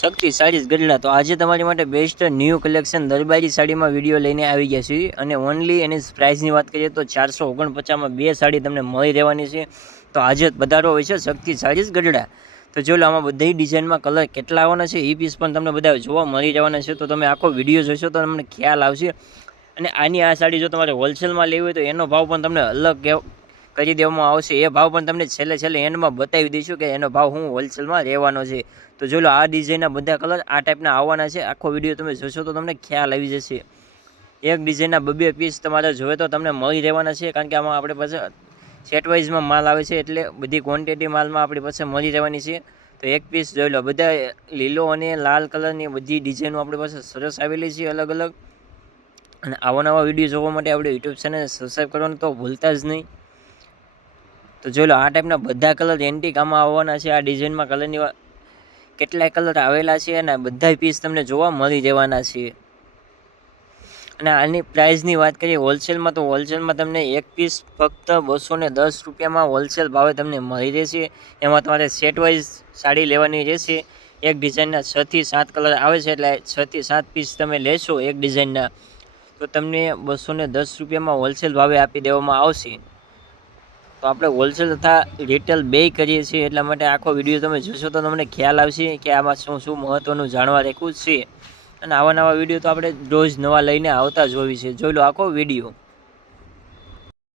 શક્તિ સાડીઝ ગઢડા. તો આજે તમારી માટે બેસ્ટ ન્યૂ કલેક્શન દરબારી સાડીમાં વિડીયો લઈને આવી ગયા છીએ અને ઓનલી એની પ્રાઇસની વાત કરીએ તો 449માં બે સાડી તમને મળી રહેવાની છે. તો આજે પધારો હોય છે શક્તિ સાડીઝ ગઢડા. તો જો આમાં બધી ડિઝાઇનમાં કલર કેટલા આવવાના છે એ પીસ પણ તમને બધા જોવા મળી રહેવાના છે. તો તમે આખો વિડીયો જોશો તો તમને ખ્યાલ આવશે. અને આની આ સાડી જો તમારે હોલસેલમાં લેવી હોય તો એનો ભાવ પણ તમને અલગ કરી દેવામાં આવશે. એ ભાવ પણ તમને છેલ્લે એન્ડમાં બતાવી દઈશું કે એનો ભાવ હું હોલસેલમાં રહેવાનો છે. તો જો આ ડિઝાઇનના બધા કલર આ ટાઈપના આવવાના છે. આખો વિડીયો તમે જોશો તો તમને ખ્યાલ આવી જશે. એક ડિઝાઇનના બે પીસ તમારે જોઈએ તો તમને મળી રહેવાના છે, કારણ કે આમાં આપણે પાસે સેટ વાઇઝમાં માલ આવે છે, એટલે બધી ક્વોન્ટિટી માલમાં આપણી પાસે મળી રહેવાની છે. તો એક પીસ જોઈ લો. બધા લીલો અને લાલ કલરની બધી ડિઝાઇનો આપણી પાસે સરસ આવેલી છે અલગ અલગ. અને આવા નવા વિડીયો જોવા માટે આપણે યુટ્યુબ ચેનલ સબસ્ક્રાઈબ કરવાનું તો ભૂલતા જ નહીં. તો જોઈ લો આ ટાઈપના બધા કલર એન્ટિક આમાં આવવાના છે. આ ડિઝાઇનમાં કલરની કેટલાય કલર આવેલા છે અને બધા પીસ તમને જોવા મળી રહેવાના છે. અને આની પ્રાઇસની વાત કરીએ હોલસેલમાં, તો હોલસેલમાં તમને એક પીસ ફક્ત 210 રૂપિયામાં હોલસેલ ભાવે તમને મળી રહેશે. એમાં તમારે સેટ વાઇઝ સાડી લેવાની રહેશે. એક ડિઝાઇનના 6 થી 7 કલર આવે છે, એટલે 6 થી 7 પીસ તમે લેશો એક ડિઝાઇનના તો તમને 210 રૂપિયામાં હોલસેલ ભાવે આપી દેવામાં આવશે. તો આપણે હોલસેલ તથા રિટેલ બેય કરીએ છીએ, એટલા માટે આખો વિડીયો તમે જોશો તો તમને ખ્યાલ આવશે કે આમાં શું શું મહત્ત્વનું જાણવા રાખવું છે. અને આવા નવા વિડીયો તો આપણે રોજ નવા લઈને આવતા જ હોઈએ છીએ. જોઈ લો આખો વિડીયો.